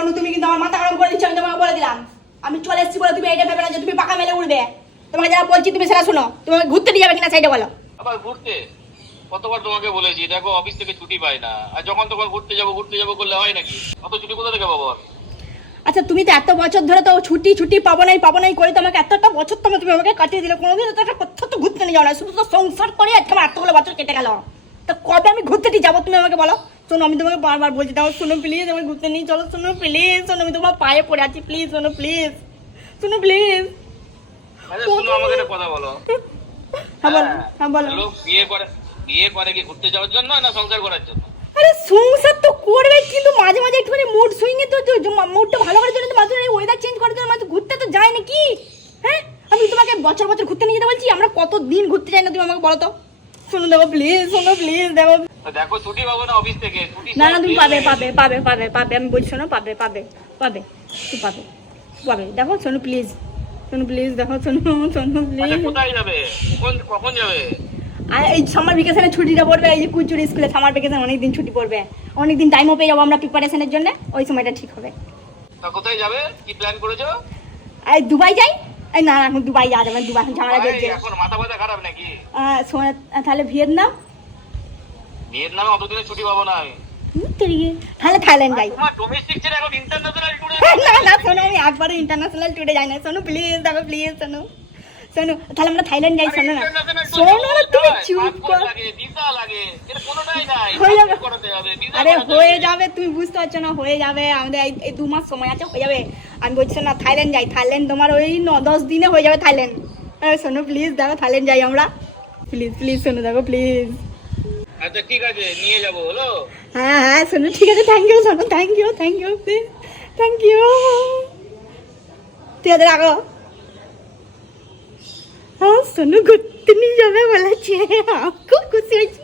শোনো তুমি কিন্তু আমার মাথা খারাপ করে দিচ্ছ, আমি তোমাকে বলে দিলাম। আমি চলে এসেছি বলে তুমি এইটা ভেবে না যে তুমি পাকা মেলে উঠবে। তোমাকে যারা বলছি তুমি সেটা শোনো। তোমাকে ঘুরতে নিয়ে যাবে কিনা সাইডে বলো। আবার ঘুরতে কতবার তোমাকে বলেছি, দেখো অফিস থেকে ছুটি পাই না, আর যখন তখন ঘুরতে যাবো করলে হয় নাকি? অত ছুটি কোথা থেকে পাবো আমি? আচ্ছা তুমি তো এত বছর ধরে তো ছুটি পাবো নাই করে তোমাকে এতটা বছর তুমি আমাকে কাটিয়ে দিলে, কোনোদিন তো একটা কোথাও তো ঘুরতে নিয়ে যাও না, শুধু তো সংসার করে আজকে আমার এতগুলো বছর কেটে গেল। তো কবে আমি ঘুরতে নিয়ে যাবো তুমি আমাকে বলো। শোনো আমি তোমাকে বারবার বলছি, তাও শোনো প্লিজ, আমার ঘুরতে নিয়ে চলো, শোনো প্লিজ, শোনো আমি তোমার পায়ে পড়ে আছি, প্লিজ শোনো, প্লিজ শোনো প্লিজ। আরে শোনো, আমাকে একটা কথা বলো। হ্যাঁ বলো, হ্যাঁ বলো। লোক বিয়ে করে কি ঘুরতে যাওয়ার জন্য না সংসার করার জন্য? আরে সংসার তো করবে, কিন্তু মাঝে মাঝে একটুখানি মুড সুইং এ তো মুডটা ভালো করার জন্য তো মাঝে মাঝে ওয়েদার চেঞ্জ করার জন্য মাঝে ঘুরতে তো যায় নাকি? হ্যাঁ আমি তোমাকে বছর বছর ঘুরতে নিয়ে যেতে বলছি, আমরা কত দিন ঘুরতে যাই না তুমি আমাকে বলো তো। শোনো দেখো প্লিজ, শোনো প্লিজ দেখো। দেখো ছুটি পাবো না অফিস থেকে, ছুটি না না তুমি পাবে আমি বলছি, শোনো পাবে তুমি পাবে দেখো, শোনো প্লিজ দেখো, শোনো প্লিজ। কোথায় যাবে, কখন যাবে? আর এই সামার ভ্যাকেশনে ছুটিটা পড়বে, এই যে কুচুর স্কুলে সামার ভ্যাকেশন অনেকদিন ছুটি পড়বে, অনেকদিন টাইমও পেয়ে যাবো আমরা প্রিপারেশনের জন্য, ওই সময়টা ঠিক হবে। তা কোথায় যাবে, কি প্ল্যান করেছো? এই দুবাই যাই। এই না এখন দুবাই যাওয়া যাবে না, দুবাই এখন ঝামেলা চলছে। এখন মাথা ব্যথা খারাপ নাকি? শোনো তাহলে ভিয়েতনাম। ভিয়েতনামে অতদিনে ছুটি পাবো না আমি। তাহলে থাইল্যান্ড যাই। তোমার ডোমেস্টিক ছেড়ে এখন ইন্টারন্যাশনাল ট্যুরে? না শোনো আমি একবারও ইন্টারন্যাশনাল ট্যুরে যাই না, শোনো প্লিজ দেখো, প্লিজ শোনো তাহলে আমরা থাইল্যান্ড যাই। শোনো না তুমি চুপ করো। ভিসা লাগে, এটা কোনোটাই নাই। হয়ে যাবে। করতে হবে ভিসা। আরে হয়ে যাবে, তুমি বুঝতে পারছো না, হয়ে যাবে, আমাদের এই 2 মাস সময় আছে, হয়ে যাবে। আমি বলছি না থাইল্যান্ড যাই, থাইল্যান্ড তোমার ওই 9-10 দিনে হয়ে যাবে থাইল্যান্ড। শোনো প্লিজ দেখো, থাইল্যান্ড যাই আমরা, প্লিজ শোনো দেখো প্লিজ। আচ্ছা ঠিক আছে, নিয়ে যাবো হলো। হ্যাঁ শোনো ঠিক আছে, থ্যাংক ইউ শোনো, thank you please, thank you. ঠিক আছে রাখো। হ্যাঁ শোনো ঘুরতে নিয়ে যাবে বলেছে, খুব খুশি হয়েছে।